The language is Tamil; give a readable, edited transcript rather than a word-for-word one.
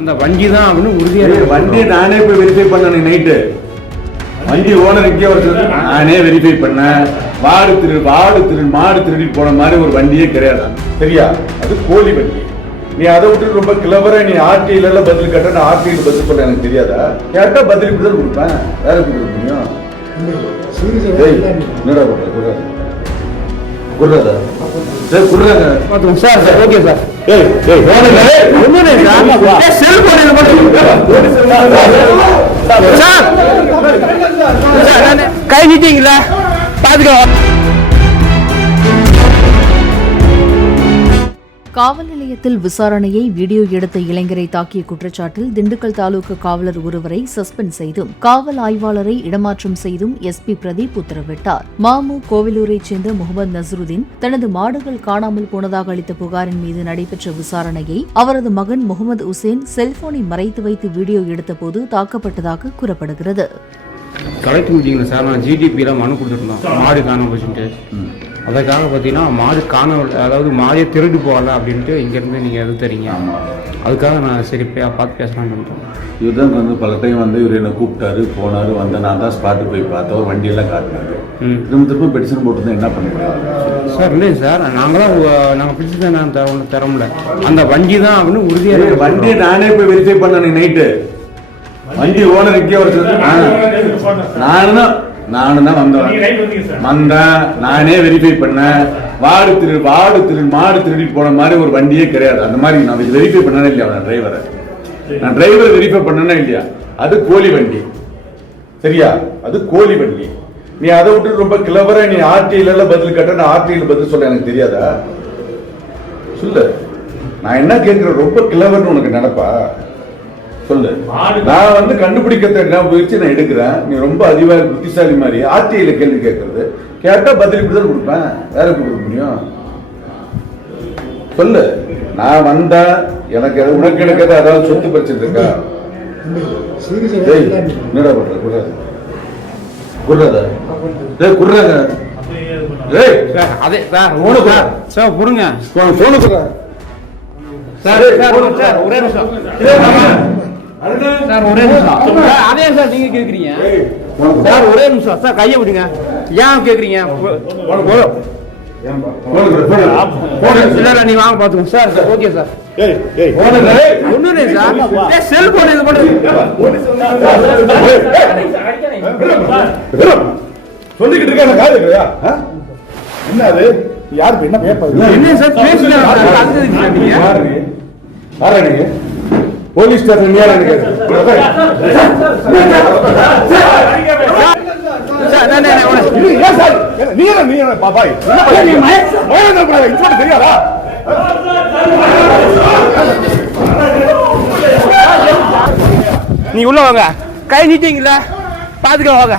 அந்த வண்டி தான் அப்படின்னு உறுதியாக வண்டி நானே போய் வெரிஃபை பண்ணேன் நைட்டு. வண்டி ஓனர் இங்கே வர நானே வெரிஃபை பண்ணேன். மாடு திருடி போன மாதிரி ஒரு வண்டியே கிடையாது. சரியா? அது கோழி வண்டி. நீ அதை விட்டு ரொம்ப கிளவரா நீ ஆர்டிஐல பதில் கேட்ட, நான் ஆர்டிஐல பதில் சொல்ல எனக்கு தெரியாதா? கேட்டா பதில் இப்படி தான் கொடுப்பேன், வேற எப்படி கொடுக்க முடியும்? என்னடா பண்ற? குடுறாதா? சரி குடுறாங்க. Sir sir okay sir. கை நீட்டீங்களா? பாத்துக்கலாம். காவல் நிலையத்தில் விசாரணையை வீடியோ எடுத்த இளைஞரை தாக்கிய குற்றச்சாட்டில் திண்டுக்கல் தாலுகா காவலர் ஒருவரை சஸ்பெண்ட் செய்தும் காவல் ஆய்வாளரை இடமாற்றம் செய்தும் எஸ்பி பிரதீப் உத்தரவிட்டார். கோவிலூரைச் சேர்ந்த முகமது நசருதீன் தனது மாடுகள் காணாமல் போனதாக அளித்த புகாரின் மீது நடைபெற்ற விசாரணையை அவரது மகன் முகமது உசேன் செல்போனை மறைத்து வைத்து வீடியோ எடுத்தபோது தாக்கப்பட்டதாக கூறப்படுகிறது. கலெக்டர் மீட்டிங்ல சார் நான் ஜிடிபியில மனு கொடுத்துருந்தோம், மாடு காணாம போச்சுட்டு. அதுக்காக பார்த்தீங்கன்னா மாடு அதாவது மாடியை திருடி போகல அப்படின்ட்டு இங்கேருந்து நீங்கள் எது தெரியுங்க. அதுக்காக நான் சரி பார்த்து பேசலான்னு சொல்லிட்டேன். இவர் தான் வந்து பல டைம் வந்து இவர் என்ன கூப்பிட்டாரு, போனாரு, வந்தேன். நான் தான் ஸ்பாட்டு போய் பார்த்தேன், ஒரு வண்டியெல்லாம் காட்டினாரு. திரும்ப பெட்டிஷன் போட்டு என்ன பண்ண முடியும் சார்? இல்லைங்க சார், நாங்கள் பெட்டிஷன் நான் தர முடியல. அந்த வண்டி தான் அப்படின்னு உறுதியாக வண்டியை நானே போய் வெரிஃபை பண்ணேன் நைட்டு. வண்டி ஓனர் இங்கே வர நானும் தான் வந்தேன். நானே வெரிஃபை பண்ணேன். மாடு திருடி போன மாதிரி ஒரு வண்டியே கிடையாது. அந்த மாதிரி நான் வெரிஃபை பண்ணனே இல்லையா? நான் டிரைவர் வெரிஃபை பண்ணனே இல்லையா? அது கோழி வண்டி. சரியா? அது கோழி வண்டி. நீ அதை விட்டு ரொம்ப கிளவரா நீ ஆர்டிஐல பதில் கேட்ட, நான் ஆர்டிஐல பதில் சொல்ல எனக்கு தெரியாதா? சொல்லு. நான் என்ன கேட்கிறேன், ரொம்ப கிளவர்னு உனக்கு நினைப்பா? சொல்லு. நான் வந்து கண்டுபிடிக்க முயற்சி நான் எடுக்கிறேன். நீ ரொம்ப அதிகாரி புத்திசாலி மாதிரி ஆர்டிஐல கேள்வி கேட்கறது, கேட்டா பதில் இப்படிதான் கொடுப்பேன், வேற கொடுக்க முடியும்? சொல்லு. நான் வந்தா எனக்கு உனக்கு எனக்கு அதாவது சொத்து பிரச்சனை இருக்கா? என்னடா பண்ற? குடுறாதா? குடுறாங்க. அதே சார் சார் கொடுங்க போன குடுறா சார். ஒரே நிமிஷம் சார், ஒரே நிமிஷம். அதே சார் நீங்க கேக்குறீங்க சார், ஒரே நிமிஷம் சார், கையை விடுங்க. ஏன் கேக்குறீங்க? நீ வாங்க பாத்துக்கோங்க சார். Sir okay sir. ஒண்ணு இல்லை சார், செல்போன் இது மட்டும் சொல்லிக்கிட்டு இருக்க காது இல்லையா? என்ன அது? யாருக்கு என்ன என்ன சார் பேசுறீங்க? போலீஸ் ஸ்டேஷன் நீங்க தெரியாதா? நீ உள்ள வாங்க, கை நீட்டீங்களா? பாத்துக்க வாங்க.